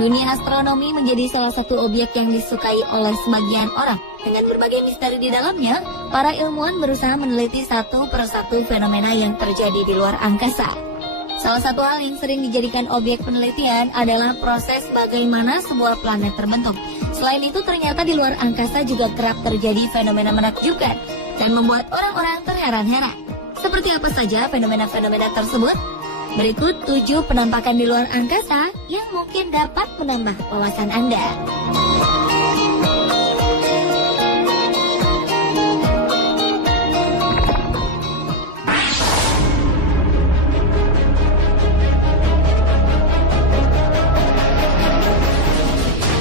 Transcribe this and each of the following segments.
Dunia astronomi menjadi salah satu objek yang disukai oleh sebagian orang. Dengan berbagai misteri di dalamnya, para ilmuwan berusaha meneliti satu persatu fenomena yang terjadi di luar angkasa. Salah satu hal yang sering dijadikan objek penelitian adalah proses bagaimana sebuah planet terbentuk. Selain itu, ternyata di luar angkasa juga kerap terjadi fenomena menakjubkan dan membuat orang-orang terheran-heran. Seperti apa saja fenomena-fenomena tersebut? Berikut 7 penampakan di luar angkasa yang mungkin dapat menambah wawasan Anda.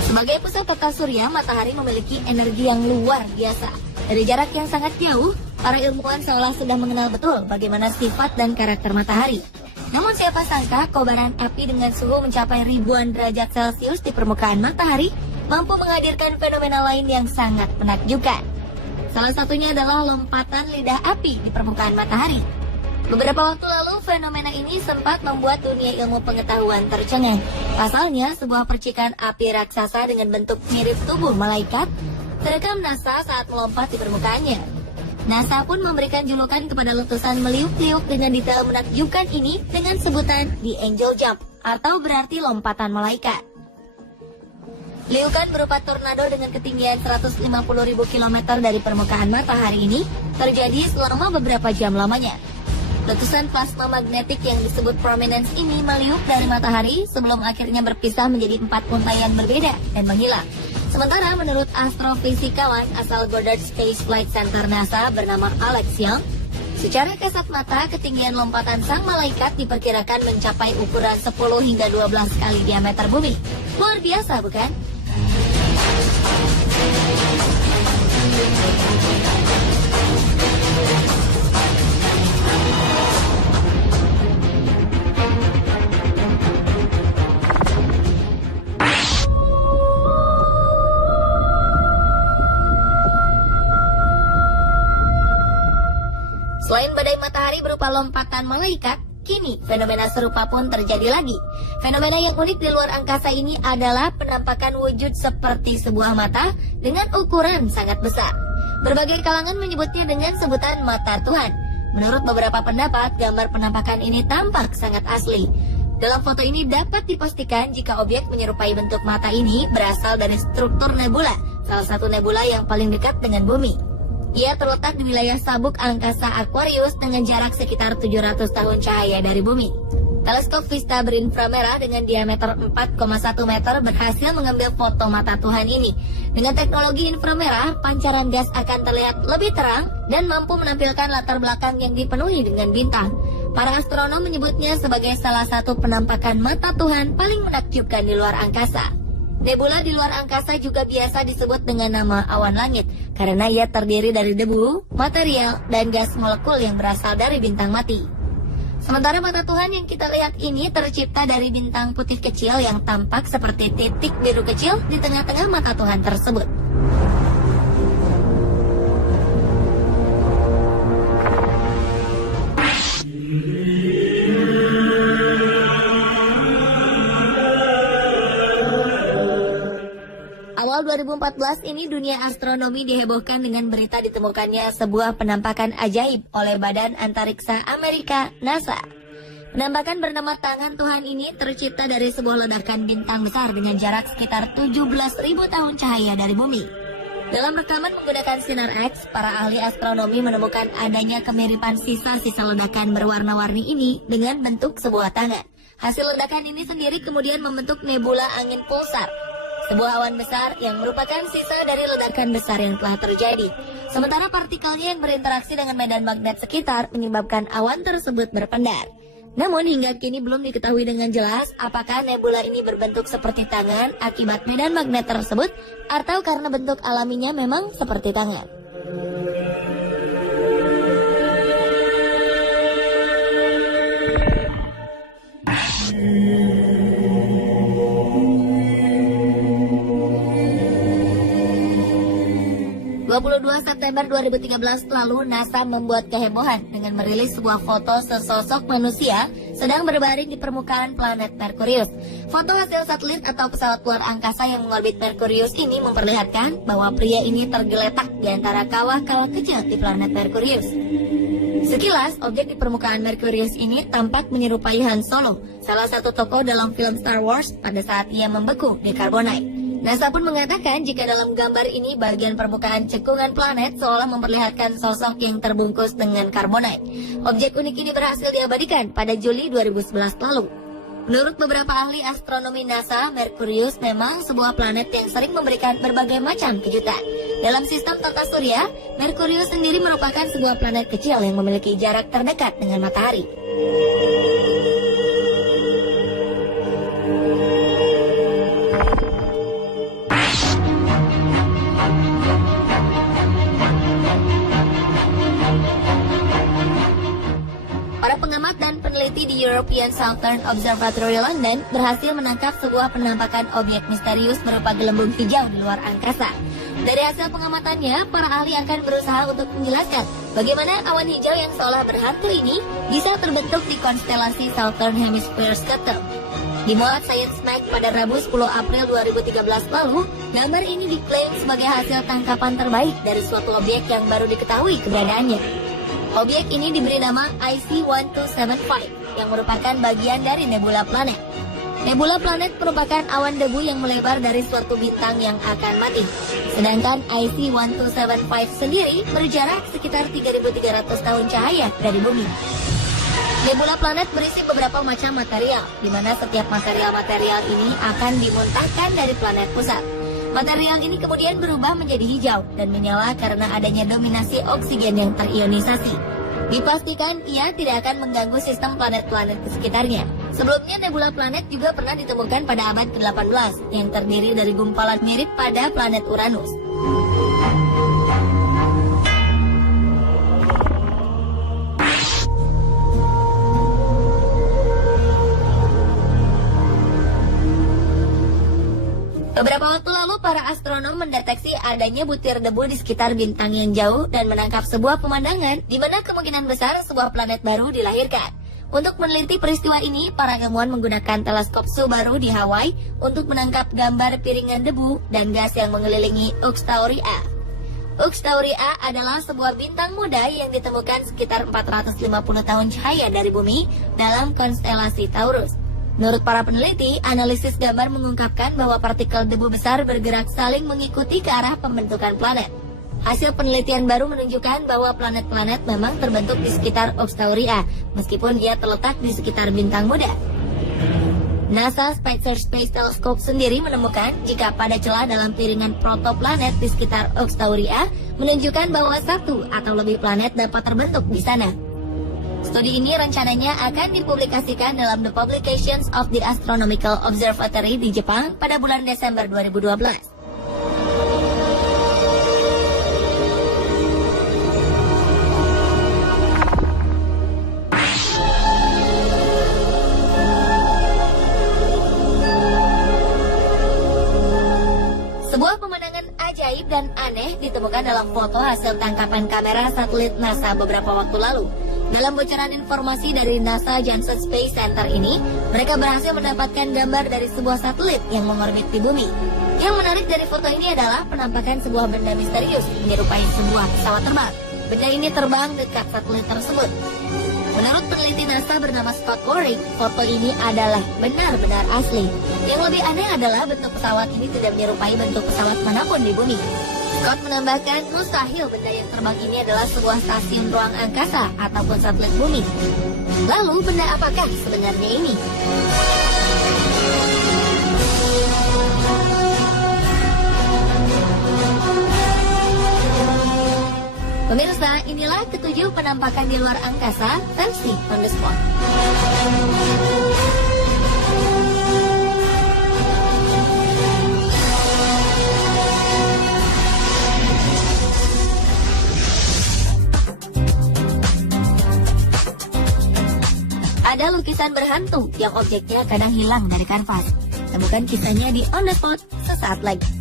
Sebagai pusat tata surya, matahari memiliki energi yang luar biasa. Dari jarak yang sangat jauh, para ilmuwan seolah sudah mengenal betul bagaimana sifat dan karakter matahari. Namun siapa sangka kobaran api dengan suhu mencapai ribuan derajat Celcius di permukaan matahari mampu menghadirkan fenomena lain yang sangat menakjubkan. Salah satunya adalah lompatan lidah api di permukaan matahari. Beberapa waktu lalu fenomena ini sempat membuat dunia ilmu pengetahuan tercengang. Pasalnya sebuah percikan api raksasa dengan bentuk mirip tubuh malaikat terekam NASA saat melompat di permukaannya. NASA pun memberikan julukan kepada letusan meliuk-liuk dengan detail menakjubkan ini dengan sebutan The Angel Jump atau berarti lompatan malaikat. Liukan berupa tornado dengan ketinggian 150.000 km dari permukaan matahari ini terjadi selama beberapa jam lamanya. Letusan plasma magnetik yang disebut prominence ini meliuk dari matahari sebelum akhirnya berpisah menjadi 4 untayan berbeda dan menghilang. Sementara menurut astrofisikawan asal Goddard Space Flight Center NASA bernama Alex Young, secara kasat mata ketinggian lompatan sang malaikat diperkirakan mencapai ukuran 10 hingga 12 kali diameter bumi. Luar biasa, bukan? Selain badai matahari berupa lompatan malaikat, kini fenomena serupa pun terjadi lagi. Fenomena yang unik di luar angkasa ini adalah penampakan wujud seperti sebuah mata dengan ukuran sangat besar. Berbagai kalangan menyebutnya dengan sebutan mata Tuhan. Menurut beberapa pendapat, gambar penampakan ini tampak sangat asli. Dalam foto ini dapat dipastikan jika objek menyerupai bentuk mata ini berasal dari struktur nebula, salah satu nebula yang paling dekat dengan bumi. Ia terletak di wilayah sabuk angkasa Aquarius dengan jarak sekitar 700 tahun cahaya dari bumi. Teleskop Vista berinframerah dengan diameter 4,1 meter berhasil mengambil foto mata Tuhan ini. Dengan teknologi inframerah, pancaran gas akan terlihat lebih terang dan mampu menampilkan latar belakang yang dipenuhi dengan bintang. Para astronom menyebutnya sebagai salah satu penampakan mata Tuhan paling menakjubkan di luar angkasa. Nebula di luar angkasa juga biasa disebut dengan nama awan langit karena ia terdiri dari debu, material, dan gas molekul yang berasal dari bintang mati. Sementara mata Tuhan yang kita lihat ini tercipta dari bintang putih kecil yang tampak seperti titik biru kecil di tengah-tengah mata Tuhan tersebut. Awal 2014 ini dunia astronomi dihebohkan dengan berita ditemukannya sebuah penampakan ajaib oleh Badan Antariksa Amerika, NASA. Penampakan bernama Tangan Tuhan ini tercipta dari sebuah ledakan bintang besar dengan jarak sekitar 17.000 tahun cahaya dari bumi. Dalam rekaman menggunakan sinar X, para ahli astronomi menemukan adanya kemiripan sisa-sisa ledakan berwarna-warni ini dengan bentuk sebuah tangan. Hasil ledakan ini sendiri kemudian membentuk nebula angin pulsar, sebuah awan besar yang merupakan sisa dari ledakan besar yang telah terjadi. Sementara partikelnya yang berinteraksi dengan medan magnet sekitar menyebabkan awan tersebut berpendar. Namun hingga kini belum diketahui dengan jelas apakah nebula ini berbentuk seperti tangan akibat medan magnet tersebut atau karena bentuk alaminya memang seperti tangan. Desember 2013 lalu, NASA membuat kehebohan dengan merilis sebuah foto sesosok manusia sedang berbaring di permukaan planet Merkurius. Foto hasil satelit atau pesawat luar angkasa yang mengorbit Merkurius ini memperlihatkan bahwa pria ini tergeletak di antara kawah-kawah kecil di planet Merkurius. Sekilas, objek di permukaan Merkurius ini tampak menyerupai Han Solo, salah satu tokoh dalam film Star Wars pada saat ia membeku di Carbonite. NASA pun mengatakan jika dalam gambar ini bagian permukaan cekungan planet seolah memperlihatkan sosok yang terbungkus dengan karbonit. Objek unik ini berhasil diabadikan pada Juli 2011 lalu. Menurut beberapa ahli astronomi NASA, Merkurius memang sebuah planet yang sering memberikan berbagai macam kejutan. Dalam sistem tata surya, Merkurius sendiri merupakan sebuah planet kecil yang memiliki jarak terdekat dengan matahari. Peneliti di European Southern Observatory London berhasil menangkap sebuah penampakan objek misterius berupa gelembung hijau di luar angkasa. Dari hasil pengamatannya, para ahli akan berusaha untuk menjelaskan bagaimana awan hijau yang seolah berhantu ini bisa terbentuk di konstelasi Southern Hemisphere Scatter. Dimuat Science Mag pada Rabu 10 April 2013 lalu, gambar ini diklaim sebagai hasil tangkapan terbaik dari suatu objek yang baru diketahui keberadaannya. Objek ini diberi nama IC-1275 yang merupakan bagian dari nebula planet. Nebula planet merupakan awan debu yang melebar dari suatu bintang yang akan mati. Sedangkan IC-1275 sendiri berjarak sekitar 3.300 tahun cahaya dari bumi. Nebula planet berisi beberapa macam material, di mana setiap material-material ini akan dimuntahkan dari planet pusat. Material ini kemudian berubah menjadi hijau dan menyala karena adanya dominasi oksigen yang terionisasi. Dipastikan ia tidak akan mengganggu sistem planet-planet di sekitarnya. Sebelumnya nebula planet juga pernah ditemukan pada abad ke-18 yang terdiri dari gumpalan mirip pada planet Uranus. Beberapa waktu lalu, para astronom mendeteksi adanya butir debu di sekitar bintang yang jauh dan menangkap sebuah pemandangan di mana kemungkinan besar sebuah planet baru dilahirkan. Untuk meneliti peristiwa ini, para ilmuwan menggunakan teleskop Subaru di Hawaii untuk menangkap gambar piringan debu dan gas yang mengelilingi Uxtauria A. Uxtauria A adalah sebuah bintang muda yang ditemukan sekitar 450 tahun cahaya dari bumi dalam konstelasi Taurus. Menurut para peneliti, analisis gambar mengungkapkan bahwa partikel debu besar bergerak saling mengikuti ke arah pembentukan planet. Hasil penelitian baru menunjukkan bahwa planet-planet memang terbentuk di sekitar Uxtauria, meskipun ia terletak di sekitar bintang muda. NASA Spitzer Space Telescope sendiri menemukan jika pada celah dalam piringan protoplanet di sekitar Uxtauria menunjukkan bahwa satu atau lebih planet dapat terbentuk di sana. Studi ini rencananya akan dipublikasikan dalam The Publications of the Astronomical Observatory di Jepang pada bulan Desember 2012. Sebuah pemandangan ajaib dan aneh ditemukan dalam foto hasil tangkapan kamera satelit NASA beberapa waktu lalu. Dalam bocoran informasi dari NASA Johnson Space Center ini, mereka berhasil mendapatkan gambar dari sebuah satelit yang mengorbit di bumi. Yang menarik dari foto ini adalah penampakan sebuah benda misterius menyerupai sebuah pesawat terbang. Benda ini terbang dekat satelit tersebut. Menurut peneliti NASA bernama Scott Waring, foto ini adalah benar-benar asli. Yang lebih aneh adalah bentuk pesawat ini tidak menyerupai bentuk pesawat manapun di bumi. Scott menambahkan, mustahil benda yang terbang ini adalah sebuah stasiun ruang angkasa ataupun satelit bumi. Lalu, benda apakah sebenarnya ini? Pemirsa, inilah ketujuh penampakan di luar angkasa versi On The Spot. Ada lukisan berhantu yang objeknya kadang hilang dari kanvas. Temukan kisahnya di On The Spot sesaat lagi.